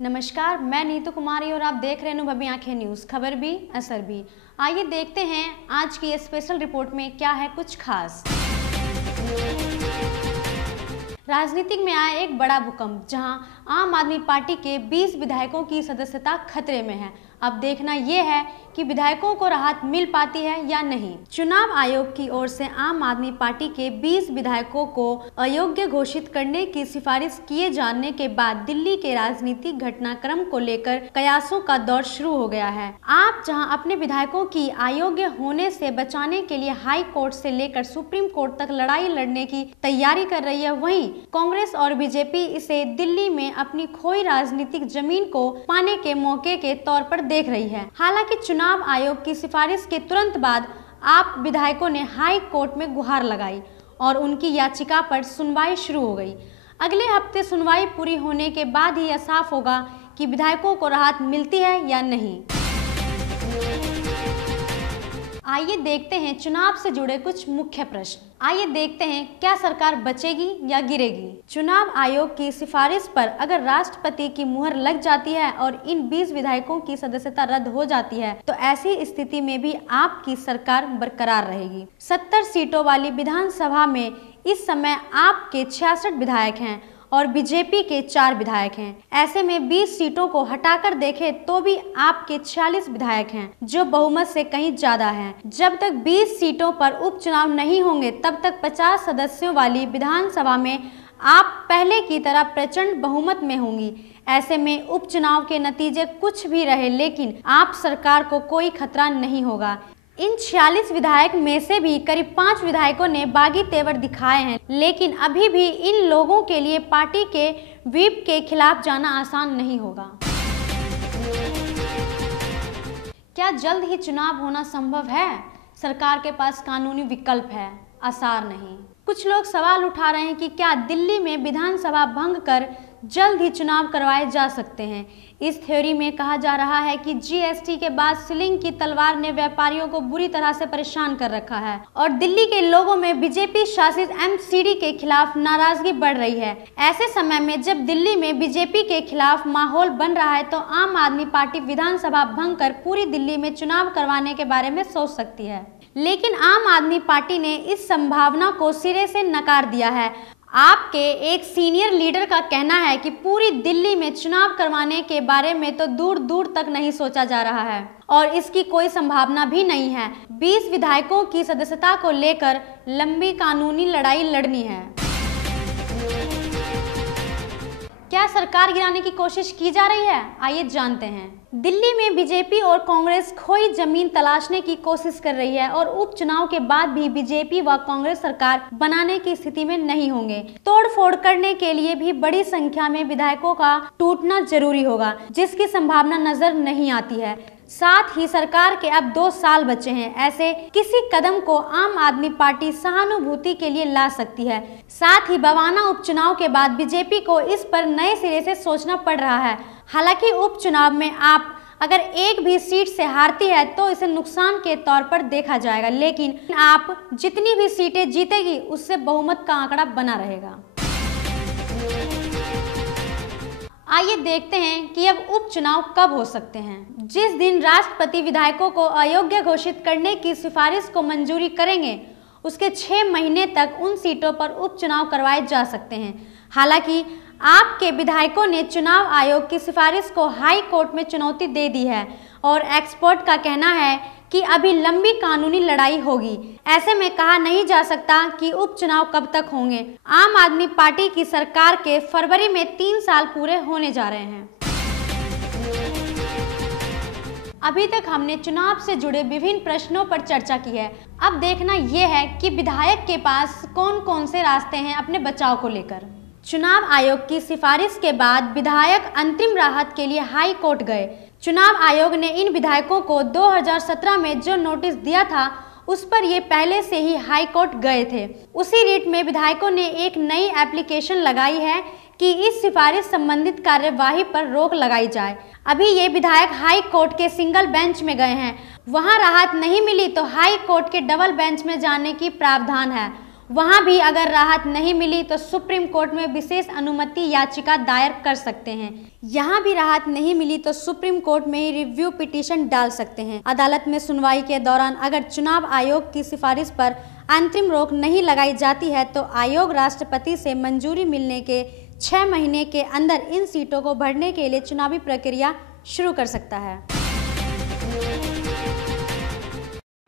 नमस्कार, मैं नीतू कुमारी और आप देख रहे हैं अनुभवी आंखें न्यूज़। खबर भी असर भी। आइए देखते हैं आज की स्पेशल रिपोर्ट में क्या है कुछ खास। राजनीतिक में आया एक बड़ा भूकंप, जहां आम आदमी पार्टी के 20 विधायकों की सदस्यता खतरे में है। अब देखना यह है कि विधायकों को राहत मिल पाती है या नहीं। चुनाव आयोग की ओर से आम आदमी पार्टी के 20 विधायकों को अयोग्य घोषित करने की सिफारिश किए जाने के बाद दिल्ली के राजनीतिक घटनाक्रम को लेकर कयासों का दौर शुरू हो गया है। आप जहां अपने विधायकों की अयोग्य होने से बचाने के लिए हाई कोर्ट से लेकर सुप्रीम कोर्ट तक लड़ाई लड़ने की तैयारी कर रही है, वहीं कांग्रेस और बीजेपी इसे दिल्ली में अपनी खोई राजनीतिक जमीन को पाने के मौके के तौर पर देख रही है। हालांकि चुनाव आयोग की सिफारिश के तुरंत बाद आप विधायकों ने हाई कोर्ट में गुहार लगाई और उनकी याचिका पर सुनवाई शुरू हो गई। अगले हफ्ते सुनवाई पूरी होने के बाद ही यह साफ होगा कि विधायकों को राहत मिलती है या नहीं। आइए देखते हैं चुनाव से जुड़े कुछ मुख्य प्रश्न। आइए देखते हैं, क्या सरकार बचेगी या गिरेगी। चुनाव आयोग की सिफारिश पर अगर राष्ट्रपति की मुहर लग जाती है और इन 20 विधायकों की सदस्यता रद्द हो जाती है तो ऐसी स्थिति में भी आपकी सरकार बरकरार रहेगी। 70 सीटों वाली विधानसभा में इस समय आपके 66 विधायक हैं और बीजेपी के 4 विधायक हैं। ऐसे में 20 सीटों को हटाकर देखें तो भी आपके 46 विधायक हैं, जो बहुमत से कहीं ज्यादा हैं। जब तक 20 सीटों पर उपचुनाव नहीं होंगे तब तक 50 सदस्यों वाली विधानसभा में आप पहले की तरह प्रचंड बहुमत में होंगी। ऐसे में उपचुनाव के नतीजे कुछ भी रहे, लेकिन आप सरकार को कोई खतरा नहीं होगा। इन 46 विधायक में से भी करीब 5 विधायकों ने बागी तेवर दिखाए हैं, लेकिन अभी भी इन लोगों के लिए पार्टी के व्हिप के खिलाफ जाना आसान नहीं होगा। क्या जल्द ही चुनाव होना संभव है? सरकार के पास कानूनी विकल्प है? आसार नहीं। कुछ लोग सवाल उठा रहे हैं कि क्या दिल्ली में विधानसभा भंग कर जल्द ही चुनाव करवाए जा सकते हैं। इस थ्योरी में कहा जा रहा है कि जीएसटी के बाद सीलिंग की तलवार ने व्यापारियों को बुरी तरह से परेशान कर रखा है और दिल्ली के लोगों में बीजेपी शासित एमसीडी के खिलाफ नाराजगी बढ़ रही है। ऐसे समय में जब दिल्ली में बीजेपी के खिलाफ माहौल बन रहा है तो आम आदमी पार्टी विधानसभा भंग कर पूरी दिल्ली में चुनाव करवाने के बारे में सोच सकती है, लेकिन आम आदमी पार्टी ने इस संभावना को सिरे से नकार दिया है। आपके एक सीनियर लीडर का कहना है कि पूरी दिल्ली में चुनाव करवाने के बारे में तो दूर दूर तक नहीं सोचा जा रहा है और इसकी कोई संभावना भी नहीं है। 20 विधायकों की सदस्यता को लेकर लंबी कानूनी लड़ाई लड़नी है। क्या सरकार गिराने की कोशिश की जा रही है? आइए जानते हैं। दिल्ली में बीजेपी और कांग्रेस खोई जमीन तलाशने की कोशिश कर रही है और उपचुनाव के बाद भी बीजेपी व कांग्रेस सरकार बनाने की स्थिति में नहीं होंगे। तोड़फोड़ करने के लिए भी बड़ी संख्या में विधायकों का टूटना जरूरी होगा, जिसकी संभावना नजर नहीं आती है। साथ ही सरकार के अब 2 साल बचे हैं। ऐसे किसी कदम को आम आदमी पार्टी सहानुभूति के लिए ला सकती है। साथ ही बवाना उपचुनाव के बाद बीजेपी को इस पर नए सिरे से सोचना पड़ रहा है। हालांकि उपचुनाव में आप अगर एक भी सीट से हारती है तो इसे नुकसान के तौर पर देखा जाएगा, लेकिन आप जितनी भी सीटें जीतेगी उससे बहुमत का आंकड़ा बना रहेगा। आइए देखते हैं कि अब उपचुनाव कब हो सकते हैं। जिस दिन राष्ट्रपति विधायकों को अयोग्य घोषित करने की सिफारिश को मंजूरी करेंगे उसके 6 महीने तक उन सीटों पर उपचुनाव करवाए जा सकते हैं। हालांकि आपके विधायकों ने चुनाव आयोग की सिफारिश को हाई कोर्ट में चुनौती दे दी है और एक्सपर्ट का कहना है कि अभी लंबी कानूनी लड़ाई होगी। ऐसे में कहा नहीं जा सकता कि उपचुनाव कब तक होंगे। आम आदमी पार्टी की सरकार के फरवरी में 3 साल पूरे होने जा रहे हैं। अभी तक हमने चुनाव से जुड़े विभिन्न प्रश्नों पर चर्चा की है। अब देखना यह है कि विधायक के पास कौन कौन से रास्ते हैं अपने बचाव को लेकर। चुनाव आयोग की सिफारिश के बाद विधायक अंतरिम राहत के लिए हाई कोर्ट गए। चुनाव आयोग ने इन विधायकों को 2017 में जो नोटिस दिया था उस पर ये पहले से ही हाई कोर्ट गए थे। उसी रिट में विधायकों ने एक नई एप्लीकेशन लगाई है कि इस सिफारिश संबंधित कार्यवाही पर रोक लगाई जाए। अभी ये विधायक हाई कोर्ट के सिंगल बेंच में गए हैं। वहां राहत नहीं मिली तो हाई कोर्ट के डबल बेंच में जाने की प्रावधान है। वहां भी अगर राहत नहीं मिली तो सुप्रीम कोर्ट में विशेष अनुमति याचिका दायर कर सकते हैं। यहाँ भी राहत नहीं मिली तो सुप्रीम कोर्ट में ही रिव्यू पिटीशन डाल सकते हैं। अदालत में सुनवाई के दौरान अगर चुनाव आयोग की सिफारिश पर अंतरिम रोक नहीं लगाई जाती है तो आयोग राष्ट्रपति से मंजूरी मिलने के 6 महीने के अंदर इन सीटों को भरने के लिए चुनावी प्रक्रिया शुरू कर सकता है।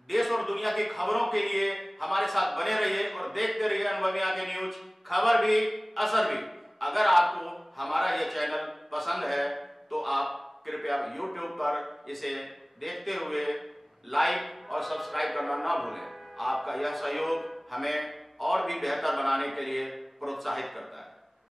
देश और दुनिया की खबरों के लिए हमारे साथ बने रहिए और देखते रहिए अनुभवी आंखें न्यूज, खबर भी असर भी। अगर आपको हमारा ये चैनल पसंद है तो आप कृपया YouTube पर इसे देखते हुए लाइक और सब्सक्राइब करना ना भूलें। आपका यह सहयोग हमें और भी बेहतर बनाने के लिए प्रोत्साहित करता है।